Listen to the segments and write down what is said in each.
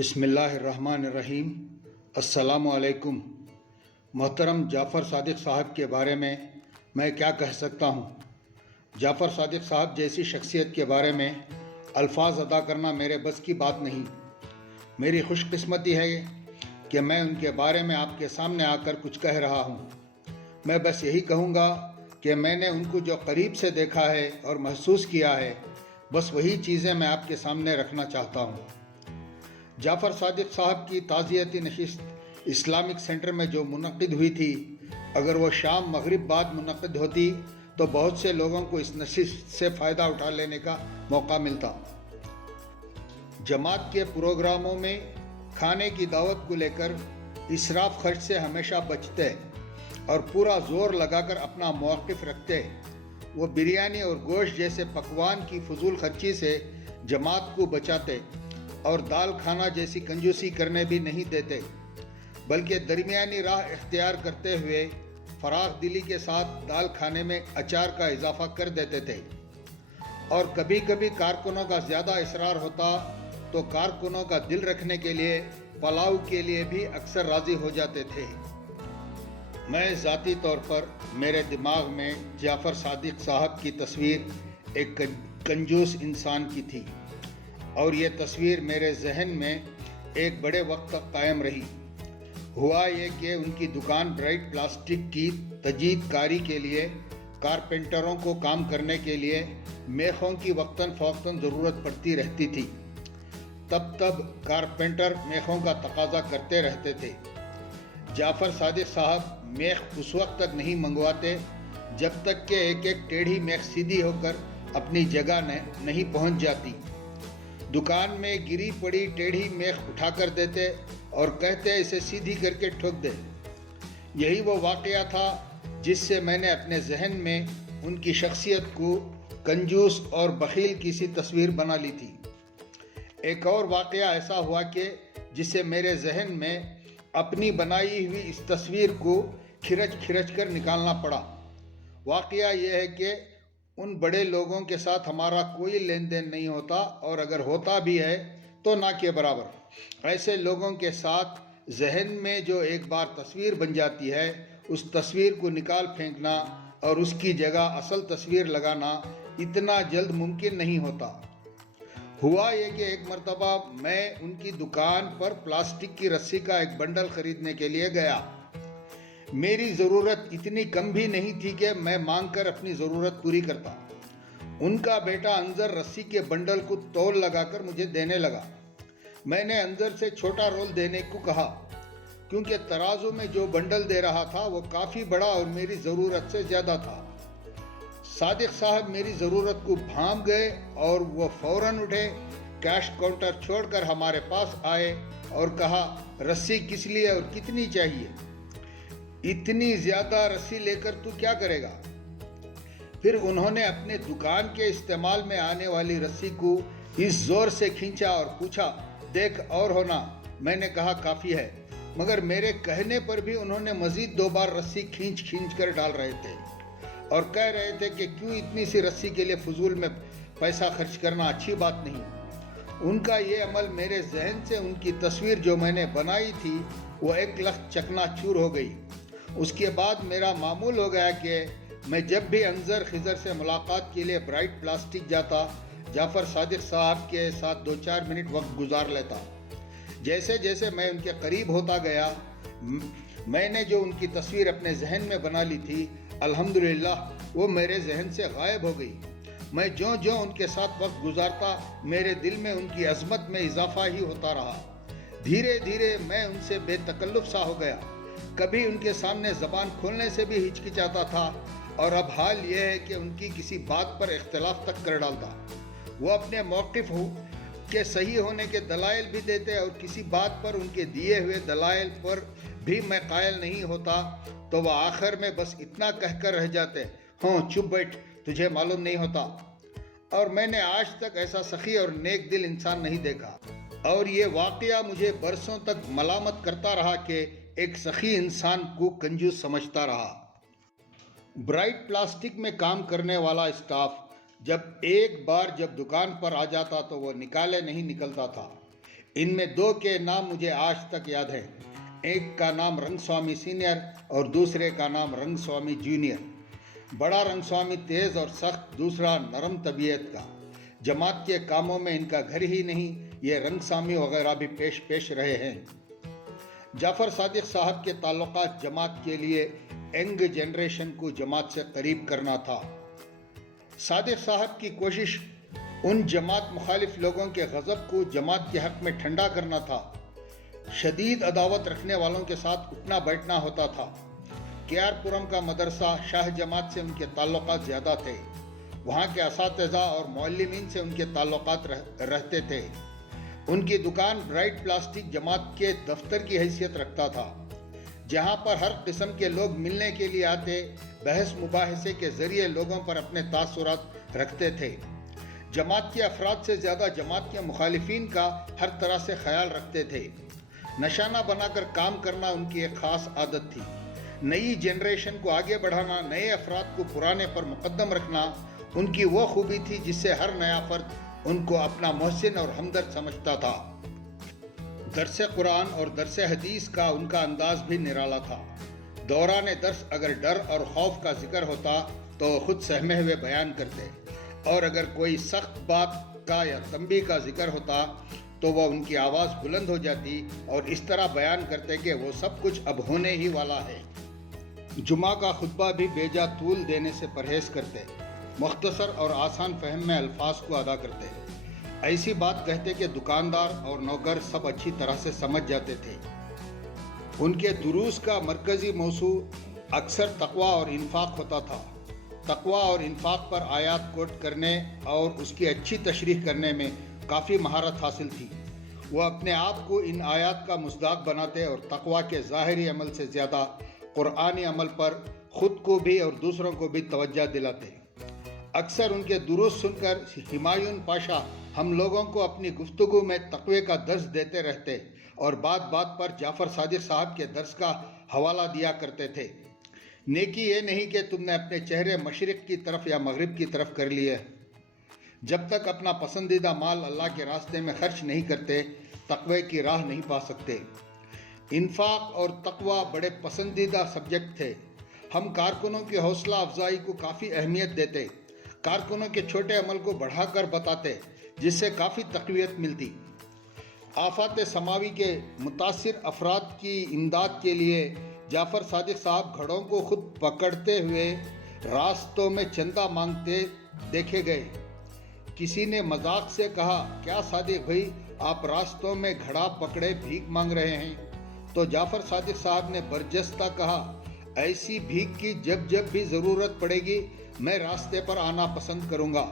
بسم اللہ الرحمن الرحیم۔ السلام علیکم۔ محترم جعفر صادق صاحب کے بارے میں کیا کہہ سکتا ہوں۔ جعفر صادق صاحب جیسی شخصیت کے بارے میں الفاظ ادا کرنا میرے بس کی بات نہیں۔ میری خوش قسمتی ہے کہ میں ان کے بارے میں آپ کے سامنے آ کر کچھ کہہ رہا ہوں۔ میں بس یہی کہوں گا کہ میں نے ان کو جو قریب سے دیکھا ہے اور محسوس کیا ہے، بس وہی چیزیں میں آپ کے سامنے رکھنا چاہتا ہوں۔ جعفر صادق صاحب کی تعزیتی نشست اسلامک سینٹر میں جو منعقد ہوئی تھی، اگر وہ شام مغرب بعد منعقد ہوتی تو بہت سے لوگوں کو اس نشست سے فائدہ اٹھا لینے کا موقع ملتا۔ جماعت کے پروگراموں میں کھانے کی دعوت کو لے کر اسراف خرچ سے ہمیشہ بچتے اور پورا زور لگا کر اپنا موقف رکھتے۔ وہ بریانی اور گوشت جیسے پکوان کی فضول خرچی سے جماعت کو بچاتے اور دال کھانا جیسی کنجوسی کرنے بھی نہیں دیتے، بلکہ درمیانی راہ اختیار کرتے ہوئے فراخ دلی کے ساتھ دال کھانے میں اچار کا اضافہ کر دیتے تھے، اور کبھی کبھی کارکنوں کا زیادہ اصرار ہوتا تو کارکنوں کا دل رکھنے کے لیے پلاؤ کے لیے بھی اکثر راضی ہو جاتے تھے۔ میں ذاتی طور پر میرے دماغ میں جعفر صادق صاحب کی تصویر ایک کنجوس انسان کی تھی، اور یہ تصویر میرے ذہن میں ایک بڑے وقت تک قائم رہی۔ ہوا یہ کہ ان کی دکان برائٹ پلاسٹک کی تجدید کاری کے لیے کارپینٹروں کو کام کرنے کے لیے میخوں کی وقتاً فوقتاً ضرورت پڑتی رہتی تھی۔ تب کارپینٹر میخوں کا تقاضا کرتے رہتے تھے۔ جعفر صادق صاحب میخ اس وقت تک نہیں منگواتے جب تک کہ ایک ایک ٹیڑھی میخ سیدھی ہو کر اپنی جگہ نہیں پہنچ جاتی۔ دکان میں گری پڑی ٹیڑھی میخ اٹھا کر دیتے اور کہتے اسے سیدھی کر کے ٹھوک دے۔ یہی وہ واقعہ تھا جس سے میں نے اپنے ذہن میں ان کی شخصیت کو کنجوس اور بخیل کی سی تصویر بنا لی تھی۔ ایک اور واقعہ ایسا ہوا کہ جس سے میرے ذہن میں اپنی بنائی ہوئی اس تصویر کو کھرچ کر نکالنا پڑا۔ واقعہ یہ ہے کہ ان بڑے لوگوں کے ساتھ ہمارا کوئی لین دین نہیں ہوتا، اور اگر ہوتا بھی ہے تو نہ کے برابر۔ ایسے لوگوں کے ساتھ ذہن میں جو ایک بار تصویر بن جاتی ہے، اس تصویر کو نکال پھینکنا اور اس کی جگہ اصل تصویر لگانا اتنا جلد ممکن نہیں ہوتا۔ ہوا یہ کہ ایک مرتبہ میں ان کی دکان پر پلاسٹک کی رسی کا ایک بنڈل خریدنے کے لیے گیا۔ میری ضرورت اتنی کم بھی نہیں تھی کہ میں مانگ کر اپنی ضرورت پوری کرتا۔ ان کا بیٹا انظر رسی کے بنڈل کو تول لگا کر مجھے دینے لگا۔ میں نے انظر سے چھوٹا رول دینے کو کہا، کیونکہ ترازو میں جو بنڈل دے رہا تھا وہ کافی بڑا اور میری ضرورت سے زیادہ تھا۔ صادق صاحب میری ضرورت کو بھانپ گئے اور وہ فوراً اٹھے، کیش کاؤنٹر چھوڑ کر ہمارے پاس آئے اور کہا، رسی کس لیے اور کتنی چاہیے؟ اتنی زیادہ رسی لے کر تو کیا کرے گا؟ پھر انہوں نے اپنے دکان کے استعمال میں آنے والی رسی کو اس زور سے کھینچا اور پوچھا، دیکھ اور ہونا؟ میں نے کہا کافی ہے، مگر میرے کہنے پر بھی انہوں نے مزید 2 بار رسی کھینچ کر ڈال رہے تھے اور کہہ رہے تھے کہ کیوں اتنی سی رسی کے لیے فضول میں پیسہ خرچ کرنا اچھی بات نہیں۔ ان کا یہ عمل میرے ذہن سے ان کی تصویر جو میں نے بنائی تھی وہ ایک لخت چکنا چور ہو گئی۔ اس کے بعد میرا معمول ہو گیا کہ میں جب بھی انظر خضر سے ملاقات کے لیے برائٹ پلاسٹک جاتا، جعفر صادق صاحب کے ساتھ 2-4 منٹ وقت گزار لیتا۔ جیسے جیسے میں ان کے قریب ہوتا گیا، میں نے جو ان کی تصویر اپنے ذہن میں بنا لی تھی، الحمدللہ وہ میرے ذہن سے غائب ہو گئی۔ میں جو ان کے ساتھ وقت گزارتا، میرے دل میں ان کی عظمت میں اضافہ ہی ہوتا رہا۔ دھیرے دھیرے میں ان سے بے تکلف سا ہو گیا، کبھی ان کے سامنے زبان کھولنے سے بھی ہچکچاتا تھا، اور اب حال یہ ہے کہ ان کی کسی بات پر اختلاف تک کر ڈالتا۔ وہ اپنے موقف کے صحیح ہونے کے دلائل بھی دیتے، اور کسی بات پر ان کے دیے ہوئے دلائل پر بھی میں قائل نہیں ہوتا تو وہ آخر میں بس اتنا کہہ کر رہ جاتے، ہاں چپ بیٹھ، تجھے معلوم نہیں ہوتا۔ اور میں نے آج تک ایسا سخی اور نیک دل انسان نہیں دیکھا، اور یہ واقعہ مجھے برسوں تک ملامت کرتا رہا کہ ایک سخی انسان کو کنجوس سمجھتا رہا۔ برائٹ پلاسٹک میں کام کرنے والا اسٹاف ایک بار جب دکان پر آ جاتا تو وہ نکالے نہیں نکلتا تھا۔ ان میں دو کے نام مجھے آج تک یاد ہیں، ایک کا نام رنگ سوامی سینئر اور دوسرے کا نام رنگ سوامی جونیئر۔ بڑا رنگ سوامی تیز اور سخت، دوسرا نرم طبیعت کا۔ جماعت کے کاموں میں ان کا گھر ہی نہیں، یہ رنگ سوامی وغیرہ بھی پیش رہے ہیں۔ جعفر صادق صاحب کے تعلقات جماعت کے لیے ینگ جنریشن کو جماعت سے قریب کرنا تھا۔ صادق صاحب کی کوشش ان جماعت مخالف لوگوں کے غضب کو جماعت کے حق میں ٹھنڈا کرنا تھا۔ شدید عداوت رکھنے والوں کے ساتھ اٹھنا بیٹھنا ہوتا تھا۔ کیار پورم کا مدرسہ شاہ جماعت سے ان کے تعلقات زیادہ تھے۔ وہاں کے اساتذہ اور معلمین سے ان کے تعلقات رہتے تھے۔ ان کی دکان برائٹ پلاسٹک جماعت کے دفتر کی حیثیت رکھتا تھا، جہاں پر ہر قسم کے لوگ ملنے کے لیے آتے، بحث مباحثے کے ذریعے لوگوں پر اپنے تاثرات رکھتے تھے۔ جماعت کے افراد سے زیادہ جماعت کے مخالفین کا ہر طرح سے خیال رکھتے تھے۔ نشانہ بنا کر کام کرنا ان کی ایک خاص عادت تھی۔ نئی جنریشن کو آگے بڑھانا، نئے افراد کو پرانے پر مقدم رکھنا ان کی وہ خوبی تھی جس سے ہر نیا فرد ان کو اپنا محسن اور ہمدرد سمجھتا تھا۔ درس قرآن اور درس حدیث کا ان کا انداز بھی نرالا تھا۔ دوران درس اگر ڈر اور خوف کا ذکر ہوتا تو وہ خود سہمے ہوئے بیان کرتے، اور اگر کوئی سخت بات کا یا تنبیہ کا ذکر ہوتا تو وہ ان کی آواز بلند ہو جاتی اور اس طرح بیان کرتے کہ وہ سب کچھ اب ہونے ہی والا ہے۔ جمعہ کا خطبہ بھی بیجا طول دینے سے پرہیز کرتے، مختصر اور آسان فہم میں الفاظ کو ادا کرتے، ایسی بات کہتے کہ دکاندار اور نوکر سب اچھی طرح سے سمجھ جاتے تھے۔ ان کے دروس کا مرکزی موضوع اکثر تقوی اور انفاق ہوتا تھا۔ تقوی اور انفاق پر آیات کوٹ کرنے اور اس کی اچھی تشریح کرنے میں کافی مہارت حاصل تھی۔ وہ اپنے آپ کو ان آیات کا مصداق بناتے اور تقوی کے ظاہری عمل سے زیادہ قرآنی عمل پر خود کو بھی اور دوسروں کو بھی توجہ دلاتے۔ اکثر ان کے دروس سن کر ہمایوں پاشا ہم لوگوں کو اپنی گفتگو میں تقوی کا درس دیتے رہتے اور بات بات پر جعفر صادق صاحب کے درس کا حوالہ دیا کرتے تھے۔ نیکی یہ نہیں کہ تم نے اپنے چہرے مشرق کی طرف یا مغرب کی طرف کر لیے۔ جب تک اپنا پسندیدہ مال اللہ کے راستے میں خرچ نہیں کرتے، تقوی کی راہ نہیں پا سکتے۔ انفاق اور تقوی بڑے پسندیدہ سبجیکٹ تھے۔ ہم کارکنوں کی حوصلہ افزائی کو کافی اہمیت دیتے، کارکنوں کے چھوٹے عمل کو بڑھا کر بتاتے، جس سے کافی تقویت ملتی۔ آفات سماوی کے متاثر افراد کی امداد کے لیے جعفر صادق صاحب گھڑوں کو خود پکڑتے ہوئے راستوں میں چندہ مانگتے دیکھے گئے۔ کسی نے مذاق سے کہا، کیا صادق بھائی آپ راستوں میں گھڑا پکڑے بھیک مانگ رہے ہیں؟ تو جعفر صادق صاحب نے برجستہ کہا، ایسی بھیک کی جب بھی ضرورت پڑے گی میں راستے پر آنا پسند کروں گا۔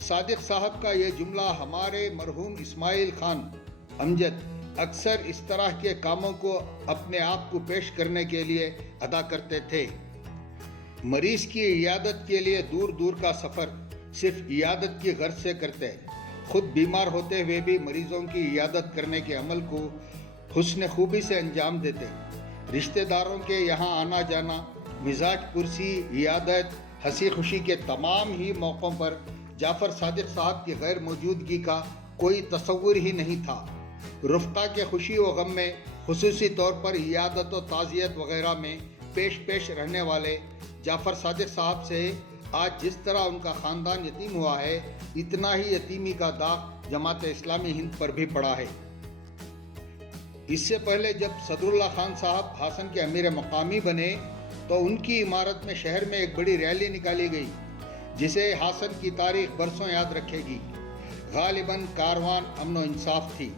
صادق صاحب کا یہ جملہ ہمارے مرحوم اسماعیل خان امجد اکثر اس طرح کے کاموں کو اپنے آپ کو پیش کرنے کے لیے ادا کرتے تھے۔ مریض کی عیادت کے لیے دور دور کا سفر صرف عیادت کی غرض سے کرتے، خود بیمار ہوتے ہوئے بھی مریضوں کی عیادت کرنے کے عمل کو حسن خوبی سے انجام دیتے۔ رشتہ داروں کے یہاں آنا جانا، مزاج پرسی، عیادت، ہنسی خوشی کے تمام ہی موقعوں پر جعفر صادق صاحب کی غیر موجودگی کا کوئی تصور ہی نہیں تھا۔ رفقا کے خوشی و غم میں، خصوصی طور پر عیادت و تعزیت وغیرہ میں پیش رہنے والے جعفر صادق صاحب سے آج جس طرح ان کا خاندان یتیم ہوا ہے، اتنا ہی یتیمی کا داغ جماعت اسلامی ہند پر بھی پڑا ہے۔ اس سے پہلے جب صدر اللہ خان صاحب ہاسن کے امیر مقامی بنے تو ان کی عمارت میں شہر میں ایک بڑی ریلی نکالی گئی، جسے ہاسن کی تاریخ برسوں یاد رکھے گی۔ غالباً کاروان امن و انصاف تھی،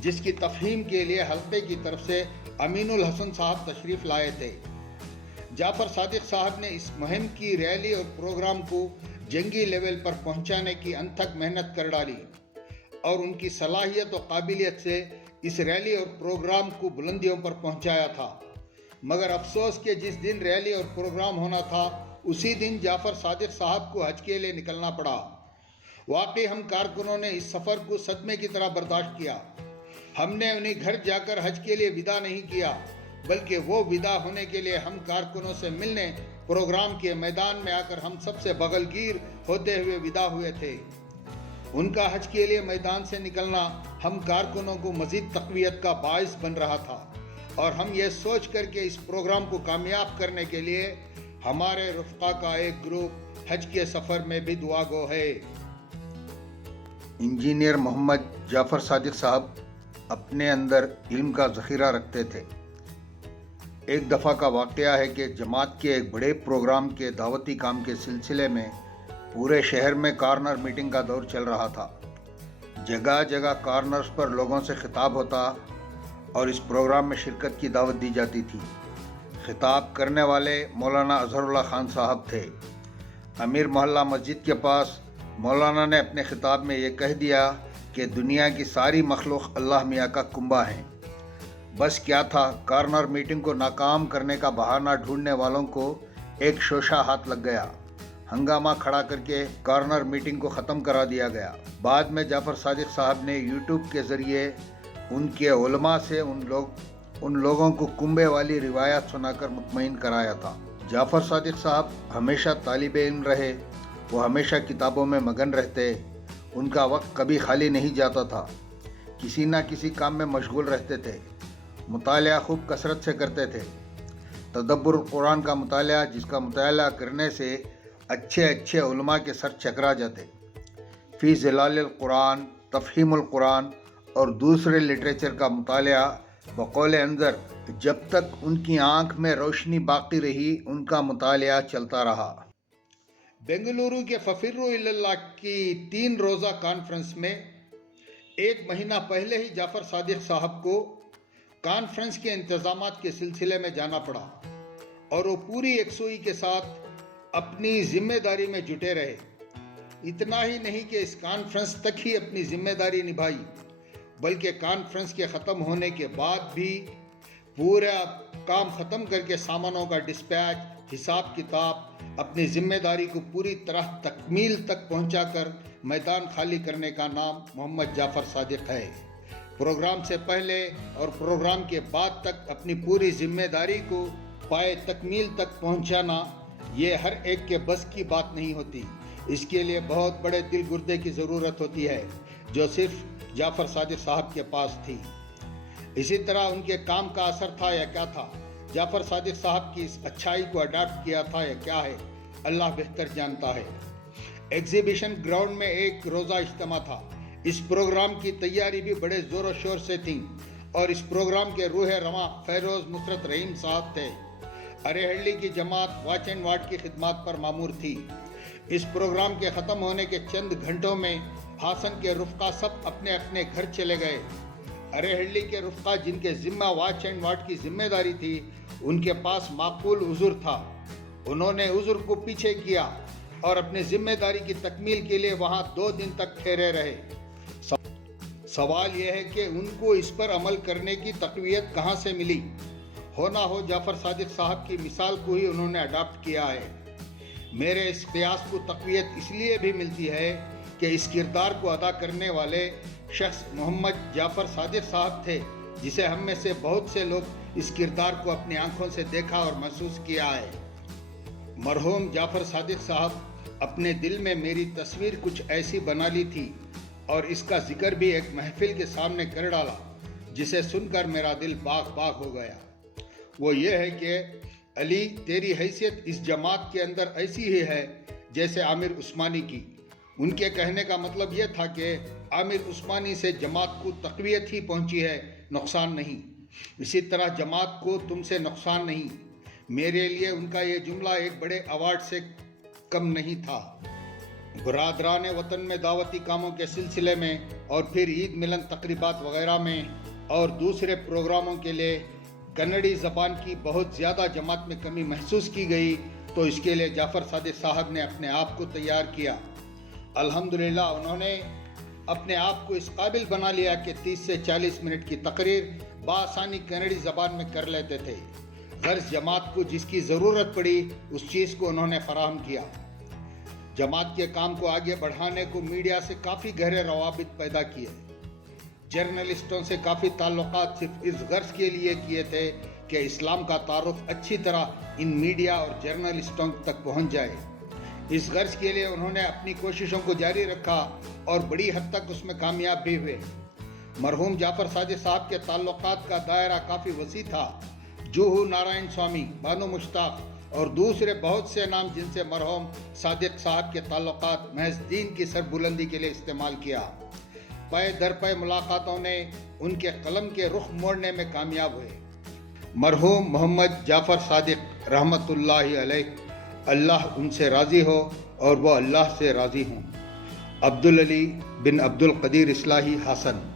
جس کی تفہیم کے لیے حلقے کی طرف سے امین الحسن صاحب تشریف لائے تھے۔ جعفر صادق صاحب نے اس مہم کی ریلی اور پروگرام کو جنگی لیول پر پہنچانے کی انتھک محنت کر ڈالی، اور ان کی صلاحیت و قابلیت سے اس ریلی اور پروگرام کو بلندیوں پر پہنچایا تھا۔ مگر افسوس کہ جس دن ریلی اور پروگرام ہونا تھا، اسی دن جعفر صادق صاحب کو حج کے لیے نکلنا پڑا۔ واقعی ہم کارکنوں نے اس سفر کو صدمے کی طرح برداشت کیا۔ ہم نے انہیں گھر جا کر حج کے لیے ودا نہیں کیا، بلکہ وہ ودا ہونے کے لیے ہم کارکنوں سے ملنے پروگرام کے میدان میں آ کر ہم سب سے بغل گیر ہوتے ہوئے ودا ہوئے تھے۔ ان کا حج کے لیے میدان سے نکلنا ہم کارکنوں کو مزید تقویت کا باعث بن رہا تھا، اور ہم یہ سوچ کر کے اس پروگرام کو کامیاب کرنے کے لیے ہمارے رفقا کا ایک گروپ حج کے سفر میں بھی دعا گو ہے۔ انجینئر محمد جعفر صادق صاحب اپنے اندر علم کا ذخیرہ رکھتے تھے۔ ایک دفعہ کا واقعہ ہے کہ جماعت کے ایک بڑے پروگرام کے دعوتی کام کے سلسلے میں پورے شہر میں کارنر میٹنگ کا دور چل رہا تھا۔ جگہ جگہ کارنرز پر لوگوں سے خطاب ہوتا اور اس پروگرام میں شرکت کی دعوت دی جاتی تھی۔ خطاب کرنے والے مولانا اظہر اللہ خان صاحب تھے۔ امیر محلہ مسجد کے پاس مولانا نے اپنے خطاب میں یہ کہہ دیا کہ دنیا کی ساری مخلوق اللہ میاں کا کنبہ ہیں۔ بس کیا تھا، کارنر میٹنگ کو ناکام کرنے کا بہانہ ڈھونڈنے والوں کو ایک شوشہ ہاتھ لگ گیا۔ ہنگامہ کھڑا کر کے کارنر میٹنگ کو ختم کرا دیا گیا۔ بعد میں جعفر صادق صاحب نے یوٹیوب کے ذریعے ان کے علماء سے ان لوگوں کو کنبے والی روایات سنا کر مطمئن کرایا تھا۔ جعفر صادق صاحب ہمیشہ طالب علم رہے، وہ ہمیشہ کتابوں میں مگن رہتے، ان کا وقت کبھی خالی نہیں جاتا تھا، کسی نہ کسی کام میں مشغول رہتے تھے، مطالعہ خوب کثرت سے کرتے تھے۔ تدبر القرآن کا مطالعہ، جس کا مطالعہ کرنے سے اچھے علماء کے سر چکرا جاتے، فی ظلال القرآن، تفہیم القرآن اور دوسرے لٹریچر کا مطالعہ، بقول انظر جب تک ان کی آنکھ میں روشنی باقی رہی ان کا مطالعہ چلتا رہا۔ بنگلورو کے ففروا الی اللہ کی 3 روزہ کانفرنس میں 1 مہینہ پہلے ہی جعفر صادق صاحب کو کانفرنس کے انتظامات کے سلسلے میں جانا پڑا، اور وہ پوری یکسوئی کے ساتھ اپنی ذمہ داری میں جٹے رہے۔ اتنا ہی نہیں کہ اس کانفرنس تک ہی اپنی ذمہ داری نبھائی، بلکہ کانفرنس کے ختم ہونے کے بعد بھی پورا کام ختم کر کے سامانوں کا ڈسپیچ، حساب کتاب، اپنی ذمہ داری کو پوری طرح تکمیل تک پہنچا کر میدان خالی کرنے کا نام محمد جعفر صادق ہے۔ پروگرام سے پہلے اور پروگرام کے بعد تک اپنی پوری ذمہ داری کو پائے تکمیل تک پہنچانا یہ ہر ایک کے بس کی بات نہیں ہوتی۔ اس کے لیے بہت بڑے دل گردے کی ضرورت ہوتی ہے، جو صرف جعفر صادق صاحب کے پاس تھی۔ اسی طرح ان کے کام کا اثر تھا یا کیا تھا، جعفر صادق صاحب کی اس اچھائی کو اڈاپٹ کیا تھا یا کیا ہے، اللہ بہتر جانتا ہے۔ ایگزیبیشن گراؤنڈ میں 1 روزہ اجتماع تھا۔ اس پروگرام کی تیاری بھی بڑے زور و شور سے تھی، اور اس پروگرام کے روح رواں فیروز نصرت رحیم صاحب تھے۔ ارے کی جماعت واچ اینڈ وارڈ کی خدمات پر مامور تھی۔ اس پروگرام کے ختم ہونے کے چند گھنٹوں میں ہاسن کے رفقا سب اپنے اپنے گھر چلے گئے۔ ارے کے رفقا جن کے ذمہ واچ اینڈ وارڈ کی ذمہ داری تھی، ان کے پاس معقول عذر تھا۔ انہوں نے عذر کو پیچھے کیا اور اپنی ذمہ داری کی تکمیل کے لیے وہاں 2 دن تک ٹھہرے رہے۔ سوال یہ ہے کہ ان کو اس پر عمل کرنے کی تقویت کہاں سے ملی؟ ہونا ہو جعفر صادق صاحب کی مثال کو ہی انہوں نے اڈاپٹ کیا ہے۔ میرے اس قیاس کو تقویت اس لیے بھی ملتی ہے کہ اس کردار کو ادا کرنے والے شخص محمد جعفر صادق صاحب تھے، جسے ہم میں سے بہت سے لوگ اس کردار کو اپنی آنکھوں سے دیکھا اور محسوس کیا ہے۔ مرحوم جعفر صادق صاحب اپنے دل میں میری تصویر کچھ ایسی بنا لی تھی، اور اس کا ذکر بھی ایک محفل کے سامنے کر ڈالا، جسے سن کر میرا دل باغ باغ ہو گیا۔ وہ یہ ہے کہ علی، تیری حیثیت اس جماعت کے اندر ایسی ہی ہے جیسے عامر عثمانی کی۔ ان کے کہنے کا مطلب یہ تھا کہ عامر عثمانی سے جماعت کو تقویت ہی پہنچی ہے، نقصان نہیں۔ اسی طرح جماعت کو تم سے نقصان نہیں۔ میرے لیے ان کا یہ جملہ ایک بڑے ایوارڈ سے کم نہیں تھا۔ برادران وطن میں دعوتی کاموں کے سلسلے میں، اور پھر عید ملن تقریبات وغیرہ میں اور دوسرے پروگراموں کے لیے کنڑی زبان کی بہت زیادہ جماعت میں کمی محسوس کی گئی، تو اس کے لیے جعفر صادق صاحب نے اپنے آپ کو تیار کیا۔ الحمدللہ انہوں نے اپنے آپ کو اس قابل بنا لیا کہ 30 سے 40 منٹ کی تقریر بآسانی کنڑی زبان میں کر لیتے تھے۔ غرض جماعت کو جس کی ضرورت پڑی اس چیز کو انہوں نے فراہم کیا۔ جماعت کے کام کو آگے بڑھانے کو میڈیا سے کافی گہرے روابط پیدا کیے۔ جرنلسٹوں سے کافی تعلقات صرف اس غرض کے لیے کیے تھے کہ اسلام کا تعارف اچھی طرح ان میڈیا اور جرنلسٹوں تک پہنچ جائے۔ اس غرض کے لیے انہوں نے اپنی کوششوں کو جاری رکھا اور بڑی حد تک اس میں کامیاب بھی ہوئے۔ مرحوم جعفر صادق صاحب کے تعلقات کا دائرہ کافی وسیع تھا۔ جوہو نارائن سوامی، بانو مشتاق اور دوسرے بہت سے نام جن سے مرحوم صادق صاحب کے تعلقات محض دین کی سربلندی کے لیے استعمال کیا۔ پے در پے ملاقاتوں نے ان کے قلم کے رخ موڑنے میں کامیاب ہوئے۔ مرحوم محمد جعفر صادق رحمۃ اللہ علیہ، اللہ ان سے راضی ہو اور وہ اللہ سے راضی ہوں۔ عبدالعلی بن عبدالقدیر اصلاحی حسن۔